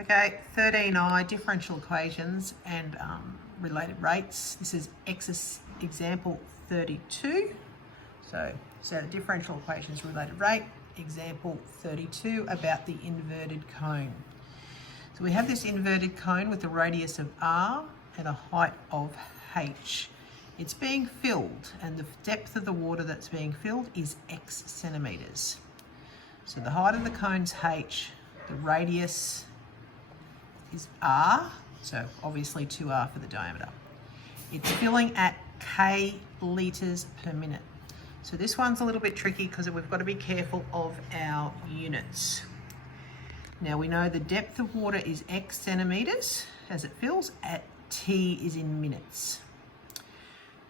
Okay, 13I, differential equations and related rates. This is example 32. So the differential equations related rate, example 32 about the inverted cone. So we have this inverted cone with a radius of R and a height of H. It's being filled and the depth of the water that's being filled is X centimetres. So the height of the cone's H, the radius is R, so obviously 2R for the diameter. It's filling at K litres per minute. So this one's a little bit tricky because we've got to be careful of our units. Now we know the depth of water is X centimetres as it fills, at T is in minutes.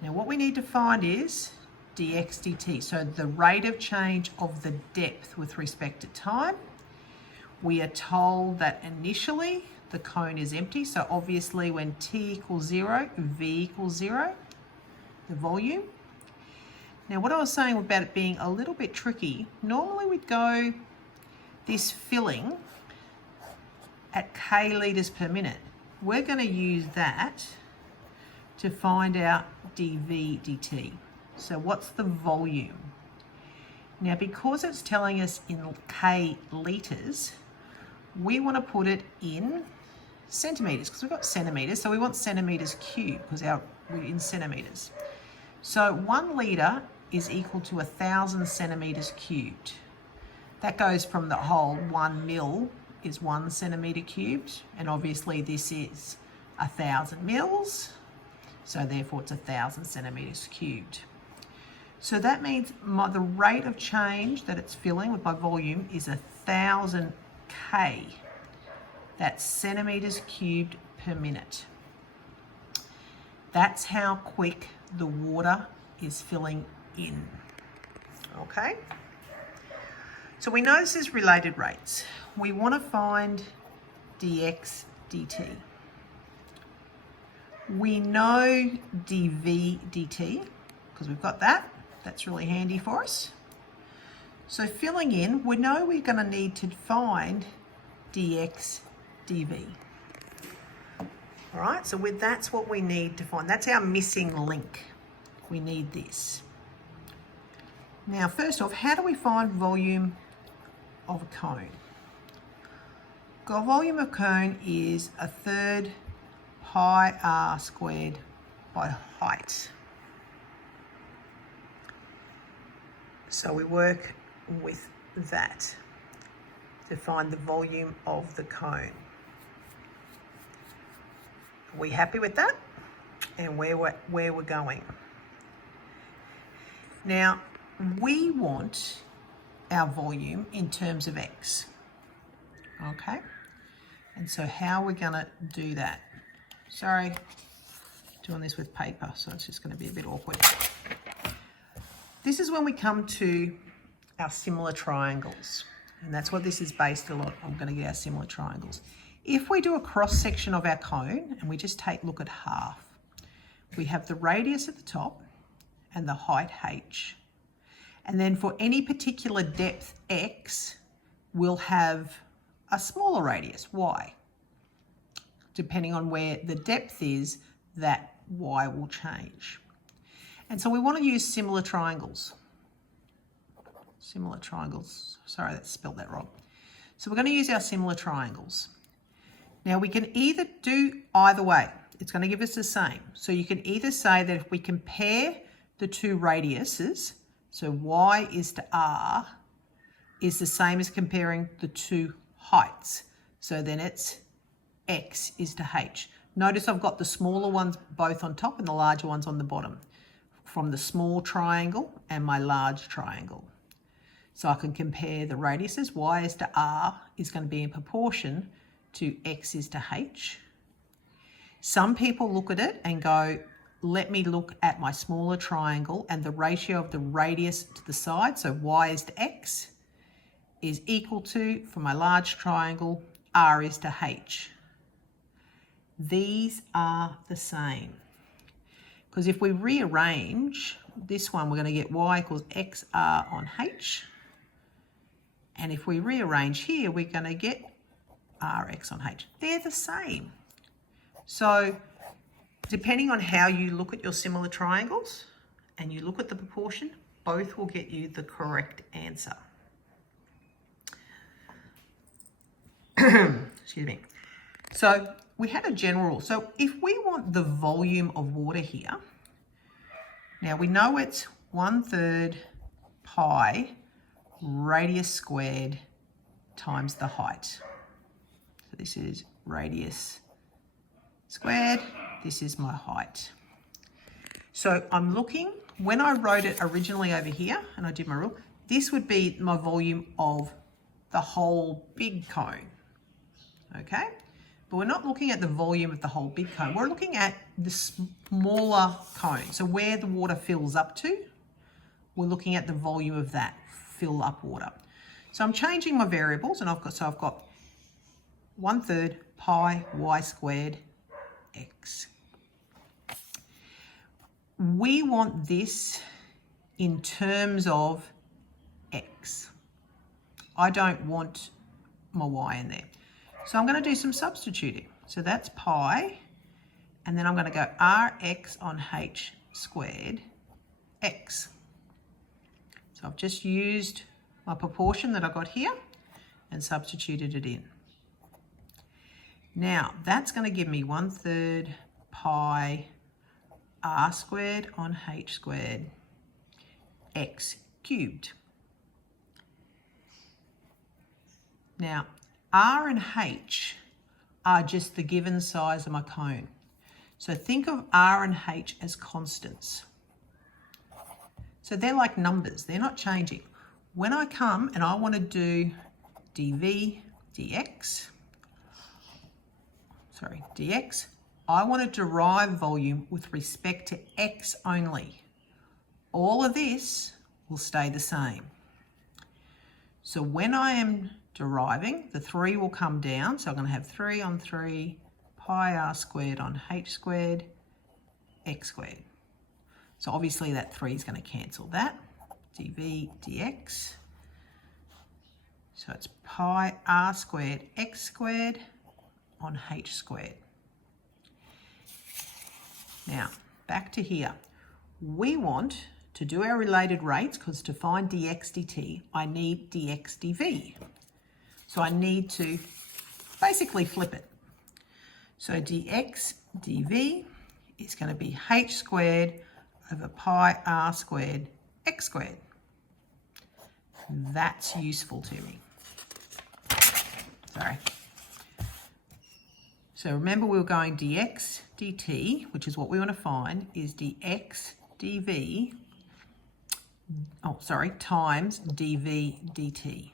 Now what we need to find is dx dt, so the rate of change of the depth with respect to time. We are told that initially the cone is empty, so obviously when T equals 0, V equals 0, the volume. Now what I was saying about it being a little bit tricky, normally we'd go this filling at K litres per minute. We're going to use that to find out dV dt. So what's the volume? Now because it's telling us in K litres, we want to put it in centimetres because we've got centimetres, so we want centimetres cubed because we're in centimetres. So 1 litre is equal to 1,000 centimetres cubed. That goes from the whole 1 mil is 1 centimetre cubed, and obviously this is 1,000 mils, so therefore it's 1,000 centimetres cubed. So that means the rate of change that it's filling with my volume is 1,000 K. That's centimetres cubed per minute. That's how quick the water is filling in. Okay? So we know this is related rates. We want to find dx dt. We know dv dt because we've got that. That's really handy for us. So filling in, we know we're going to need to find dx dv. All right, so that's what we need to find. That's our missing link. We need this. Now, first off, how do we find volume of a cone? The volume of cone is 1/3 pi r squared by height. So we work with that to find the volume of the cone. Are we happy with that? And where we're going? Now, we want our volume in terms of X. Okay? And so how are we going to do that? Sorry, doing this with paper, so it's just going to be a bit awkward. This is when we come to our similar triangles. And that's what this is based a lot. I'm going to get our similar triangles. If we do a cross section of our cone and we just look at half, we have the radius at the top and the height h. And then for any particular depth x, we'll have a smaller radius, y. Depending on where the depth is, that y will change. And so we want to use similar triangles. Similar triangles. Sorry, that spelled that wrong. So we're going to use our similar triangles. Now we can either do either way. It's going to give us the same. So you can either say that if we compare the two radiuses, so y is to r, is the same as comparing the two heights. So then it's x is to h. Notice I've got the smaller ones both on top and the larger ones on the bottom, from the small triangle and my large triangle. So I can compare the radiuses. Y is to r is going to be in proportion to x is to h. Some people look at it and go, let me look at my smaller triangle and the ratio of the radius to the side, so y is to x, is equal to, for my large triangle, r is to h. These are the same. Because if we rearrange this one, we're going to get y equals xr on h. And if we rearrange here, we're going to get Rx on H. They're the same. So depending on how you look at your similar triangles and you look at the proportion, both will get you the correct answer. Excuse me. So we had a general rule. So if we want the volume of water here, now we know it's 1/3 pi radius squared times the height. So this is radius squared, this is my height. So I'm looking, when I wrote it originally over here, and I did my rule, this would be my volume of the whole big cone, okay? But we're not looking at the volume of the whole big cone, we're looking at the smaller cone. So where the water fills up to, we're looking at the volume of that fill up water. So I'm changing my variables, and I've got 1/3 pi y squared x. We want this in terms of x. I don't want my y in there. So I'm going to do some substituting. So that's pi, and then I'm going to go Rx on H squared x. So I've just used my proportion that I got here and substituted it in. Now that's going to give me 1/3 pi R squared on H squared x cubed. Now R and H are just the given size of my cone. So think of R and H as constants. So they're like numbers, they're not changing. When I come and I want to do dV dx, I want to derive volume with respect to x only. All of this will stay the same. So when I am deriving, the 3 will come down. So I'm going to have 3 on 3 pi r squared on h squared x squared. So obviously that 3 is going to cancel that. dV dx. So it's pi r squared x squared on h squared. Now back to here. We want to do our related rates, because to find dx dt, I need dx dv. So I need to basically flip it. So dx dv is going to be h squared over pi r squared x squared. That's useful to me. Sorry. So remember we were going dx dt, which is what we want to find, is dx dv, times dv dt.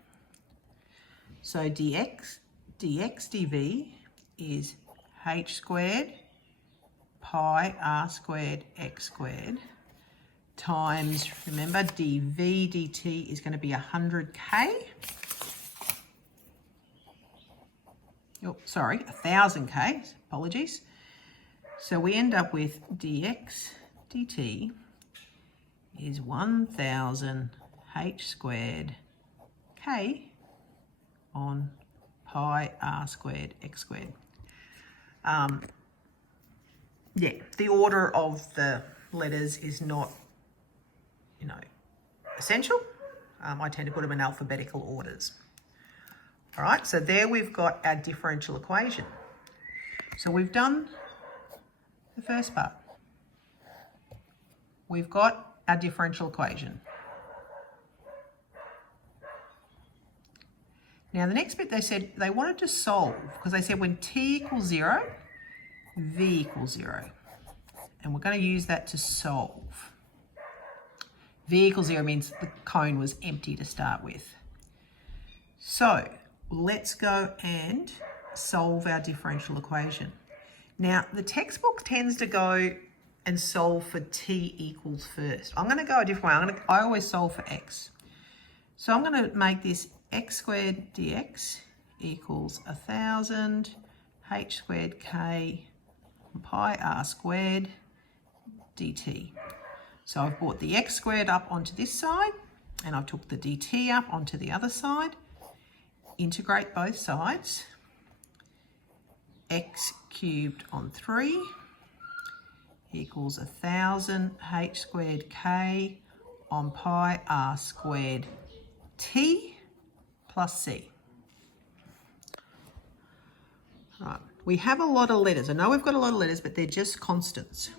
So dx dv is h squared pi r squared x squared times, remember, dv dt is going to be 100k. Oh, sorry, 1000k, apologies. So we end up with dx dt is 1000 h squared k on pi r squared x squared. Yeah, the order of the letters is not, essential. I tend to put them in alphabetical orders. All right, so there we've got our differential equation. So we've done the first part. We've got our differential equation. Now the next bit, they said they wanted to solve, because they said when t equals 0, v equals 0. And we're going to use that to solve. V equals 0 means the cone was empty to start with. So let's go and solve our differential equation. Now the textbook tends to go and solve for t equals first. I'm going to go a different way. I always solve for x. So I'm going to make this x squared dx equals 1000 h squared k pi r squared dt. So I've brought the x squared up onto this side, and I've took the dt up onto the other side. Integrate both sides. x cubed on 3 equals 1000 h squared k on pi r squared t plus c. Right, we have a lot of letters. I know we've got a lot of letters, but they're just constants.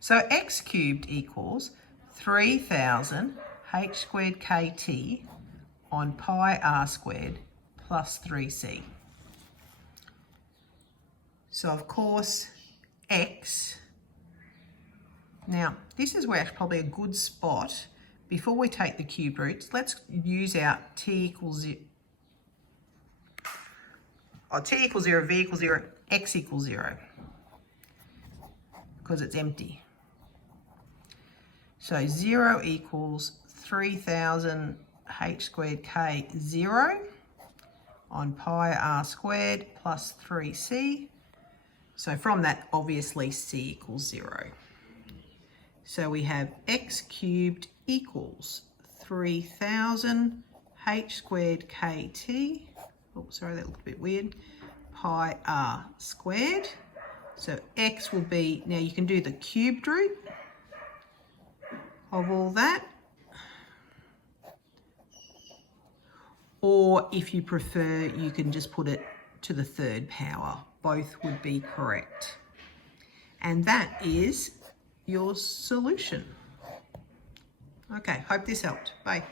So x cubed equals 3000 h squared kt on pi r squared plus 3c. So of course, x, now this is where it's probably a good spot. Before we take the cube roots, let's use our t equals 0, t equals 0, v equals 0, x equals 0, because it's empty. So 0 equals 3000 h squared k 0 on pi r squared plus 3c. So from that, obviously c equals 0. So we have x cubed equals 3000 h squared kt, oh sorry, that looked a bit weird, pi r squared. So x will be, now you can do the cubed root of all that, or if you prefer, you can just put it to the third power. Both would be correct. And that is your solution. Okay, hope this helped. Bye.